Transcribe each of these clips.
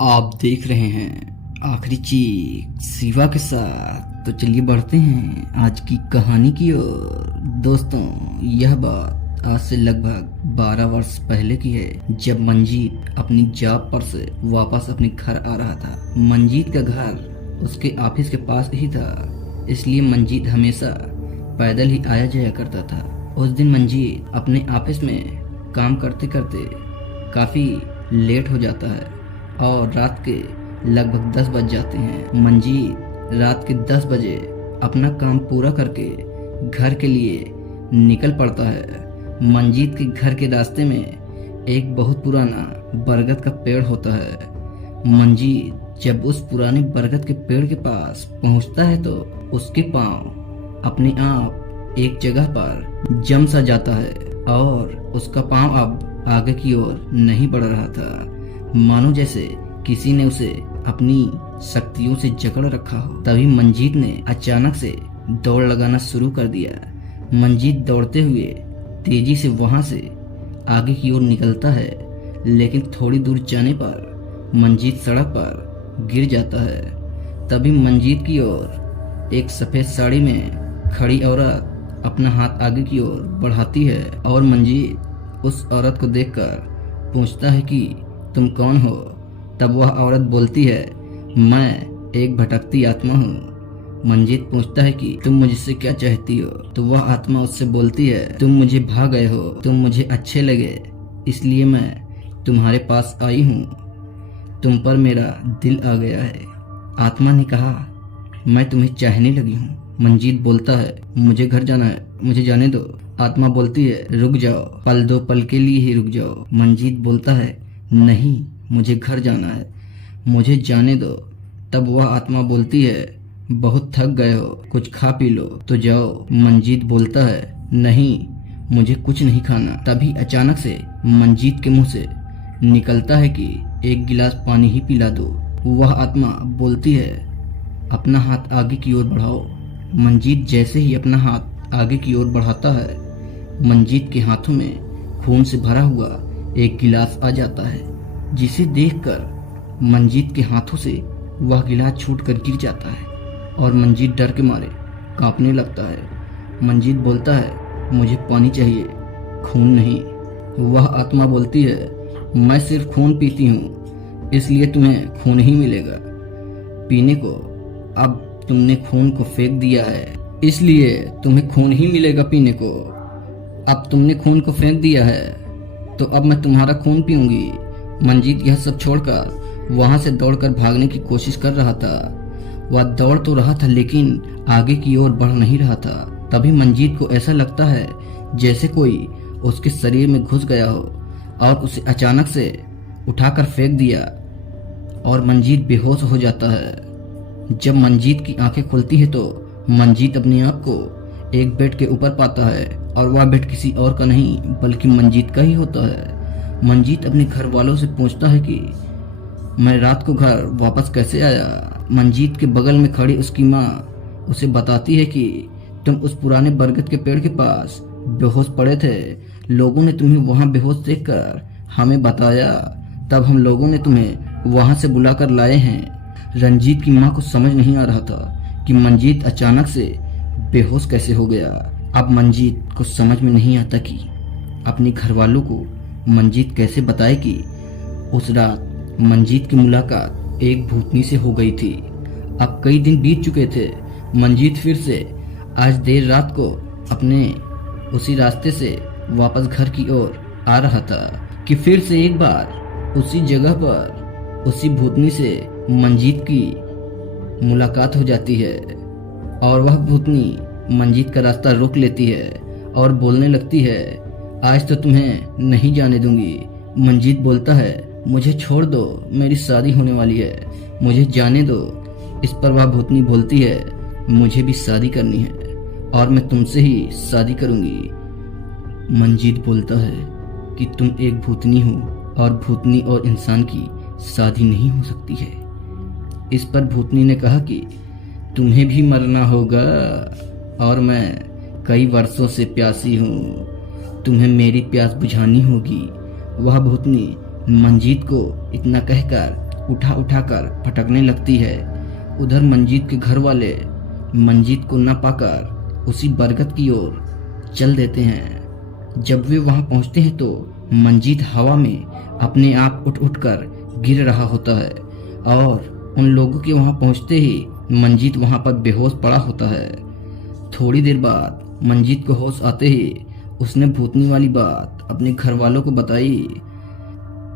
आप देख रहे हैं आखिरी चीख शिवा के साथ। तो चलिए बढ़ते हैं आज की कहानी की ओर। दोस्तों, यह बात आज से लगभग 12 वर्ष पहले की है, जब मंजीत अपनी जॉब पर से वापस अपने घर आ रहा था। मंजीत का घर उसके ऑफिस के पास ही था, इसलिए मंजीत हमेशा पैदल ही आया जाया करता था। उस दिन मंजीत अपने ऑफिस में काम करते करते काफ़ी लेट हो जाता है और रात के लगभग 10 बज जाते हैं। मंजीत रात के 10 बजे अपना काम पूरा करके घर के लिए निकल पड़ता है। मंजीत के घर के रास्ते में एक बहुत पुराना बरगद का पेड़ होता है। मंजीत जब उस पुराने बरगद के पेड़ के पास पहुंचता है तो उसके पांव अपने आप एक जगह पर जम सा जाता है और उसका पांव अब आगे की ओर नहीं बढ़ रहा था, मानो जैसे किसी ने उसे अपनी शक्तियों से जकड़ रखा हो। तभी मंजीत ने अचानक से दौड़ लगाना शुरू कर दिया। मंजीत दौड़ते हुए तेजी से वहां से आगे की ओर निकलता है, लेकिन थोड़ी दूर जाने पर मंजीत सड़क पर गिर जाता है। तभी मंजीत की ओर एक सफेद साड़ी में खड़ी औरत अपना हाथ आगे की ओर बढ़ाती है और मंजीत उस औरत को देखकर पूछता है कि तुम कौन हो। तब वह औरत बोलती है, मैं एक भटकती आत्मा हूँ। मंजीत पूछता है कि तुम मुझसे क्या चाहती हो। तो वह आत्मा उससे बोलती है, तुम मुझे भा गए हो, तुम मुझे अच्छे लगे, इसलिए मैं तुम्हारे पास आई हूँ। तुम पर मेरा दिल आ गया है। आत्मा ने कहा, मैं तुम्हें चाहने लगी हूँ। मंजीत बोलता है, मुझे घर जाना है, मुझे जाने दो। आत्मा बोलती है, रुक जाओ, पल दो पल के लिए ही रुक जाओ। मंजीत बोलता है, नहीं, मुझे घर जाना है, मुझे जाने दो। तब वह आत्मा बोलती है, बहुत थक गए हो, कुछ खा पी लो तो जाओ। मंजीत बोलता है, नहीं, मुझे कुछ नहीं खाना। तभी अचानक से मंजीत के मुंह से निकलता है कि एक गिलास पानी ही पिला दो। वह आत्मा बोलती है, अपना हाथ आगे की ओर बढ़ाओ। मंजीत जैसे ही अपना हाथ आगे की ओर बढ़ाता है, मंजीत के हाथों में खून से भरा हुआ एक गिलास आ जाता है, जिसे देखकर मंजीत के हाथों से वह गिलास छूटकर गिर जाता है और मंजीत डर के मारे कांपने लगता है। मंजीत बोलता है, मुझे पानी चाहिए, खून नहीं। वह आत्मा बोलती है, मैं सिर्फ खून पीती हूँ, इसलिए तुम्हें खून ही मिलेगा पीने को। अब तुमने खून को फेंक दिया है, इसलिए तुम्हें खून ही मिलेगा पीने को। अब तुमने खून को फेंक दिया है तो अब मैं तुम्हारा खून पीऊंगी। मंजीत यह सब छोड़कर वहां से दौड़कर भागने की कोशिश कर रहा था। वह दौड़ तो रहा था लेकिन आगे की ओर बढ़ नहीं रहा था। तभी मंजीत को ऐसा लगता है जैसे कोई उसके शरीर में घुस गया हो और उसे अचानक से उठाकर फेंक दिया और मंजीत बेहोश हो जाता है। जब मंजीत की आंखें खुलती है तो मंजीत अपने आप को एक बेड के ऊपर पाता है और वह बेड किसी और का नहीं बल्कि मंजीत का ही होता है। मंजीत अपने घर वालों से पूछता है कि मैं रात को घर वापस कैसे आया। मंजीत के बगल में खड़ी उसकी माँ उसे बताती है कि तुम उस पुराने बरगद के पेड़ के पास बेहोश पड़े थे। लोगों ने तुम्हें वहां बेहोश देखकर हमें बताया, तब हम लोगों ने तुम्हें वहां से बुलाकर लाए हैं। रंजीत की माँ को समझ नहीं आ रहा था कि मंजीत अचानक से बेहोश कैसे हो गया। अब मंजीत को समझ में नहीं आता कि अपने घर वालों को मंजीत कैसे बताए कि उस रात मंजीत की मुलाकात एक भूतनी से हो गई थी। अब कई दिन बीत चुके थे। मंजीत फिर से आज देर रात को अपने उसी रास्ते से वापस घर की ओर आ रहा था कि फिर से एक बार उसी जगह पर उसी भूतनी से मंजीत की मुलाकात हो जाती है और वह भूतनी मंजीत का रास्ता रोक लेती है और बोलने लगती है, आज तो तुम्हें नहीं जाने दूंगी। मंजीत बोलता है, मुझे छोड़ दो, मेरी शादी होने वाली है, मुझे जाने दो। इस पर वह भूतनी बोलती है, मुझे भी शादी करनी है और मैं तुमसे ही शादी करूंगी। मंजीत बोलता है कि तुम एक भूतनी हो और भूतनी और इंसान की शादी नहीं हो सकती है। इस पर भूतनी ने कहा कि तुम्हें भी मरना होगा और मैं कई वर्षों से प्यासी हूँ, तुम्हें मेरी प्यास बुझानी होगी। वह भूतनी मंजीत को इतना कहकर उठा उठा कर फटकने लगती है। उधर मंजीत के घर वाले मंजीत को न पाकर उसी बरगद की ओर चल देते हैं। जब वे वहां पहुंचते हैं तो मंजीत हवा में अपने आप उठ उठ कर गिर रहा होता है और उन लोगों के वहां पहुंचते ही मंजीत वहां पर बेहोश पड़ा होता है। थोड़ी देर बाद मंजीत को होश आते ही उसने भूतनी वाली बात अपने घर वालों को बताई।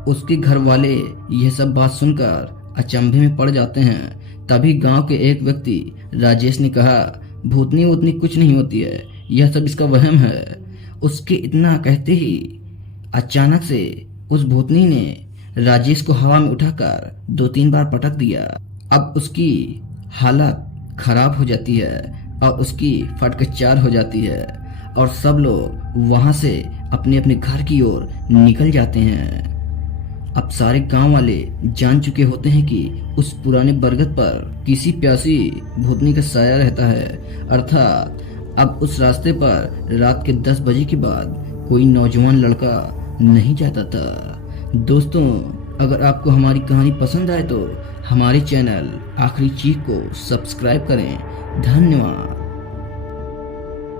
उसके घर वाले यह सब बात सुनकर अचंभे में पड़ जाते हैं। तभी गांव के एक व्यक्ति राजेश ने कहा, भूतनी वूतनी कुछ नहीं होती है, यह सब इसका वहम है। उसके इतना कहते ही अचानक से उस भूतनी ने राजेश को हवा में उठाकर 2-3 बार पटक दिया। अब उसकी हालत खराब हो जाती है और उसकी फटकचार हो जाती है और सब लोग वहां से अपने अपने घर की ओर निकल जाते हैं। अब सारे गांव वाले जान चुके होते हैं कि उस पुराने बरगद पर किसी प्यासी भूतनी का साया रहता है, अर्थात अब उस रास्ते पर रात के 10 बजे के बाद कोई नौजवान लड़का नहीं जाता था। दोस्तों, अगर आपको हमारी कहानी पसंद आए तो हमारे चैनल आखिरी चीख को सब्सक्राइब करें। धन्यवाद।